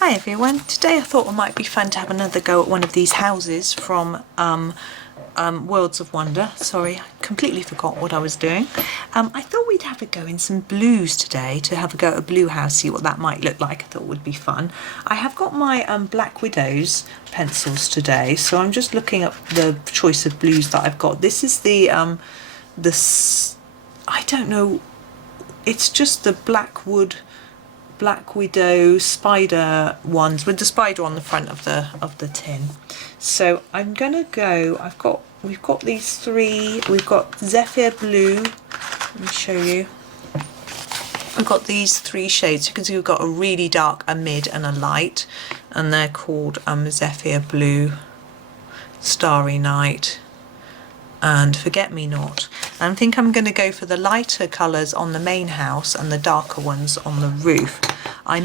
Hi everyone, today I thought it might be fun to have another go at one of these houses from Worlds of Wonder. Sorry, I completely forgot what I was doing. I thought we'd have a go in some blues today, to have a go at a blue house, see what that might look like. I thought it would be fun. I have got my Black Widows pencils today, so I'm just looking up the choice of blues that I've got. This is the I don't know, it's just the Black Widow spider ones with the spider on the front of the tin. So I'm gonna go, we've got these three. We've got Zephyr Blue, let me show you. We've got these three shades. You can see we've got a really dark, a mid and a light, and they're called Zephyr Blue, Starry Night and Forget Me Not. I think I'm going to go for the lighter colours on the main house and the darker ones on the roof. I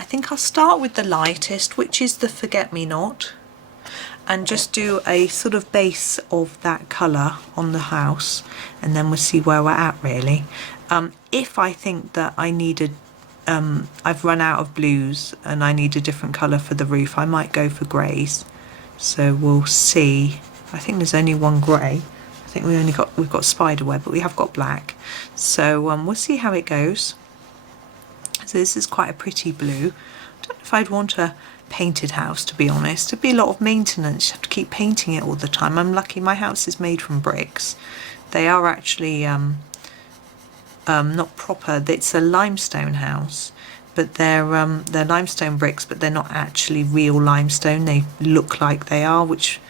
think I'll start with the lightest, which is the Forget Me Not, and just do a sort of base of that colour on the house, and then we'll see where we're at really. If I think that I needed, I've run out of blues and I need a different colour for the roof, I might go for greys. So we'll see. I think there's only one grey. I think we've got Spiderweb, but we have got black. So we'll see how it goes. So this is quite a pretty blue. I don't know if I'd want a painted house, to be honest. It'd be a lot of maintenance. You have to keep painting it all the time. I'm lucky my house is made from bricks. They are actually not proper. It's a limestone house, but they're limestone bricks, but they're not actually real limestone. They look like they are, which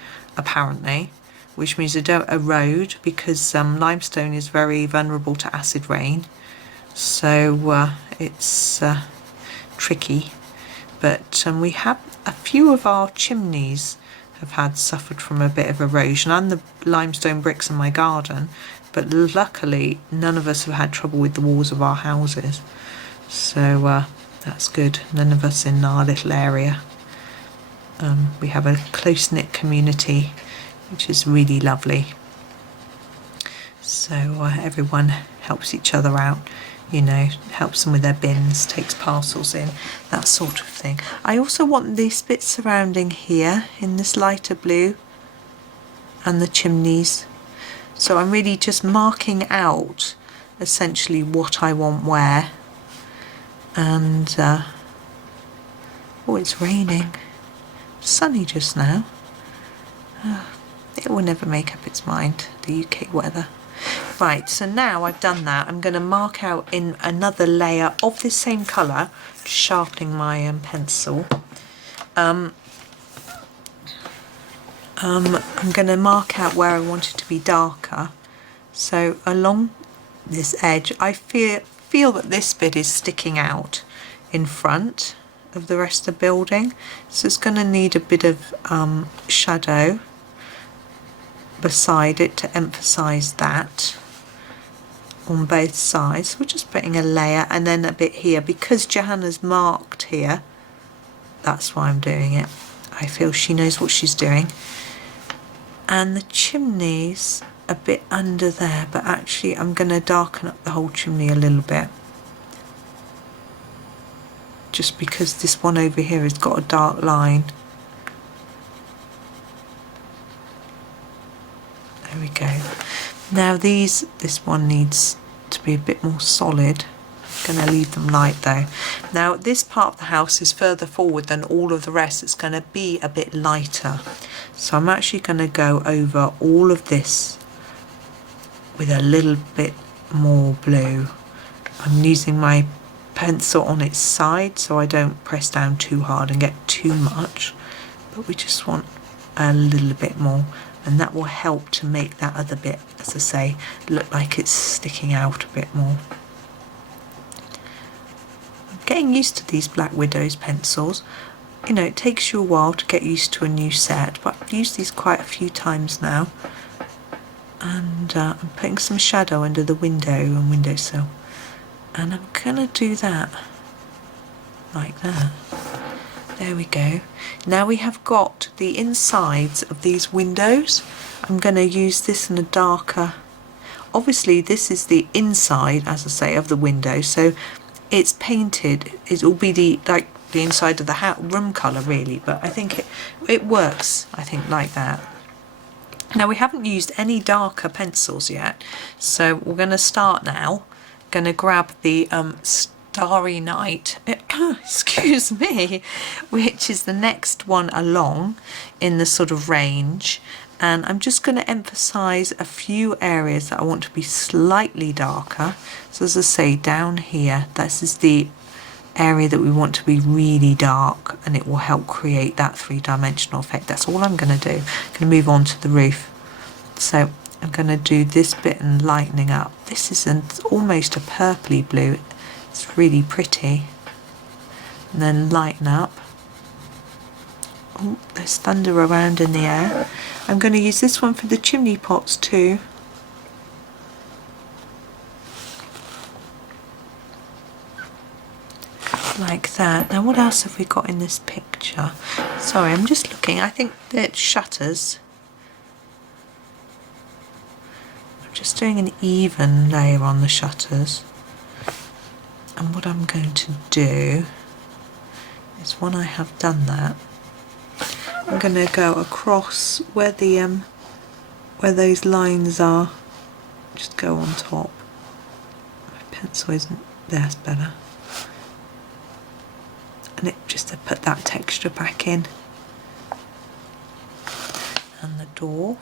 means they don't erode, because limestone is very vulnerable to acid rain. So it's tricky. But we have a few of our chimneys have suffered from a bit of erosion, and the limestone bricks in my garden, but luckily none of us have had trouble with the walls of our houses. So that's good. None of us in our little area. We have a close-knit community, which is really lovely. So everyone helps each other out, you know, helps them with their bins, takes parcels in, that sort of thing. I also want these bits surrounding here in this lighter blue and the chimneys. So I'm really just marking out essentially what I want where. And oh, it's raining. Sunny just now. It will never make up its mind, the UK weather. Right, so now I've done that, I'm going to mark out in another layer of this same colour, sharpening my pencil. I'm going to mark out where I want it to be darker. So along this edge, I feel that this bit is sticking out in front of the rest of the building, so it's going to need a bit of shadow beside it to emphasize that on both sides. We're just putting a layer and then a bit here, because Johanna's marked here. That's why I'm doing it. I feel she knows what she's doing. And the chimneys a bit under there, but actually I'm going to darken up the whole chimney a little bit, just because this one over here has got a dark line. There we go. Now this one needs to be a bit more solid. I'm going to leave them light though. Now this part of the house is further forward than all of the rest. It's going to be a bit lighter. So I'm actually going to go over all of this with a little bit more blue. I'm using my pencil on its side so I don't press down too hard and get too much, but we just want a little bit more, and that will help to make that other bit, as I say, look like it's sticking out a bit more. I'm getting used to these Black Widows pencils. You know, it takes you a while to get used to a new set, but I've used these quite a few times now. And I'm putting some shadow under the window and windowsill. And I'm going to do that like that. There we go. Now we have got the insides of these windows. I'm going to use this in a darker. Obviously this is the inside, as I say, of the window. So it's painted. It will be the the inside of the room colour really, but I think it works, I think, like that. Now we haven't used any darker pencils yet, so we're going to start now. Going to grab the Starry Night, excuse me, which is the next one along in the sort of range, and I'm just going to emphasize a few areas that I want to be slightly darker. So as I say, down here, this is the area that we want to be really dark, and it will help create that three-dimensional effect. That's all I'm going to do. I'm going to move on to the roof. So I'm going to do this bit and lightening up. This is almost a purpley blue. It's really pretty. And then lighten up. Oh, there's thunder around in the air. I'm going to use this one for the chimney pots too. Like that. Now what else have we got in this picture? Sorry, I'm just looking. I think it's shutters. I'm just doing an even layer on the shutters. And what I'm going to do is, when I have done that, I'm going to go across where the where those lines are. Just go on top. My pencil isn't. There's better. And it just to put that texture back in. And the door.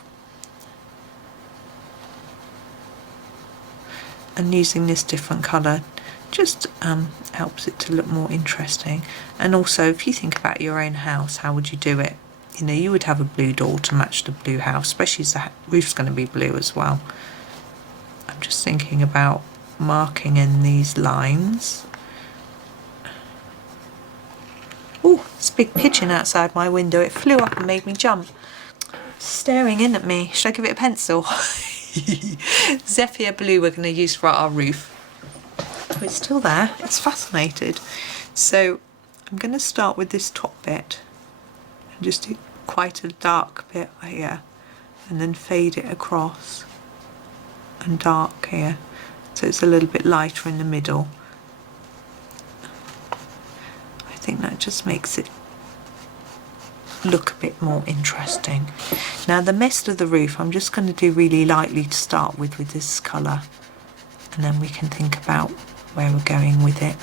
And using this different colour just helps it to look more interesting. And also, if you think about your own house, how would you do it? You know, you would have a blue door to match the blue house, especially as the roof's going to be blue as well. I'm just thinking about marking in these lines. Oh, there's a big pigeon outside my window. It flew up and made me jump. Staring in at me. Should I give it a pencil? Zephyr Blue we're going to use for our roof. Oh, it's still there. It's fascinated. So I'm going to start with this top bit and just do quite a dark bit here, and then fade it across and dark here, so it's a little bit lighter in the middle. I think that just makes it look a bit more interesting. Now the rest of the roof I'm just going to do really lightly to start with this colour, and then we can think about where we're going with it.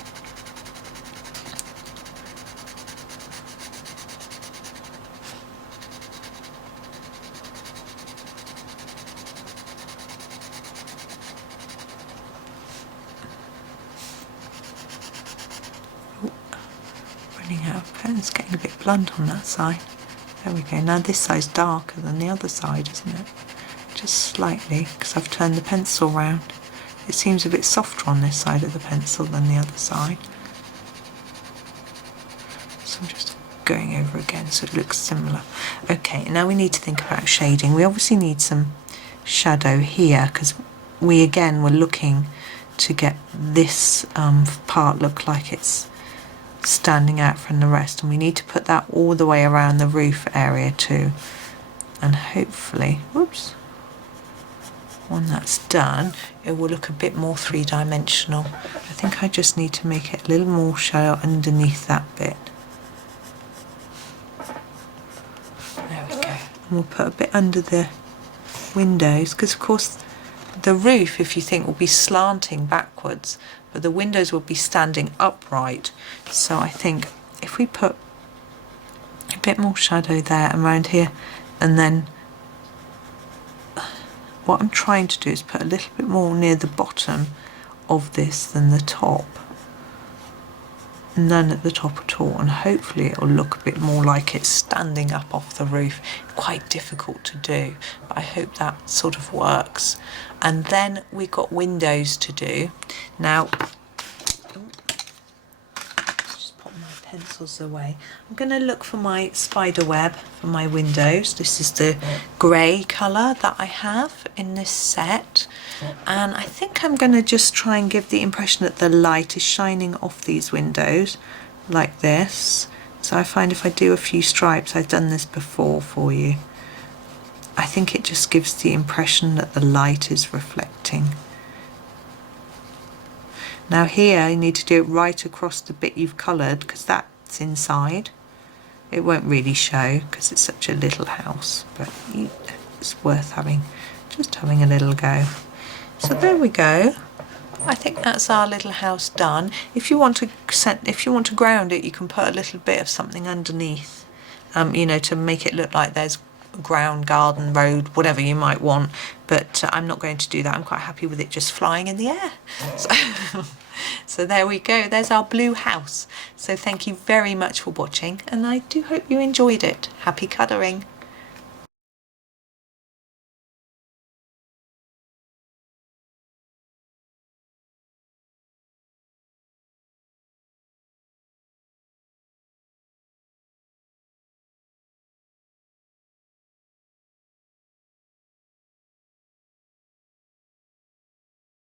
Running out of pen, it's getting a bit blunt on that side. There we go. Now this side's darker than the other side, isn't it? Just slightly, because I've turned the pencil round. It seems a bit softer on this side of the pencil than the other side. So I'm just going over again so it looks similar. Okay, now we need to think about shading. We obviously need some shadow here, because we again were looking to get this part look like it's standing out from the rest, and we need to put that all the way around the roof area too. And hopefully, whoops, when that's done, it will look a bit more three-dimensional. I think I just need to make it a little more shadow underneath that bit. There we go. And we'll put a bit under the windows, because of course the roof, if you think, will be slanting backwards, but the windows will be standing upright. So I think if we put a bit more shadow there and around here, and then what I'm trying to do is put a little bit more near the bottom of this than the top. None at the top at all, and hopefully it'll look a bit more like it's standing up off the roof. Quite difficult to do, but I hope that sort of works. And then we've got windows to do. Now, just put my pencils away. I'm going to look for my Spiderweb for my windows. This is the grey colour that I have in this set. And I think I'm going to just try and give the impression that the light is shining off these windows like this. So I find if I do a few stripes, I've done this before for you, I think it just gives the impression that the light is reflecting. Now here you need to do it right across the bit you've coloured, because that that's inside. It won't really show because it's such a little house, but it's worth just having a little go. So there we go. I think that's our little house done. If you want to ground it, you can put a little bit of something underneath, you know, to make it look like there's ground, garden, road, whatever you might want. But I'm not going to do that. I'm quite happy with it just flying in the air. So there we go. There's our blue house. So thank you very much for watching, and I do hope you enjoyed it. Happy colouring.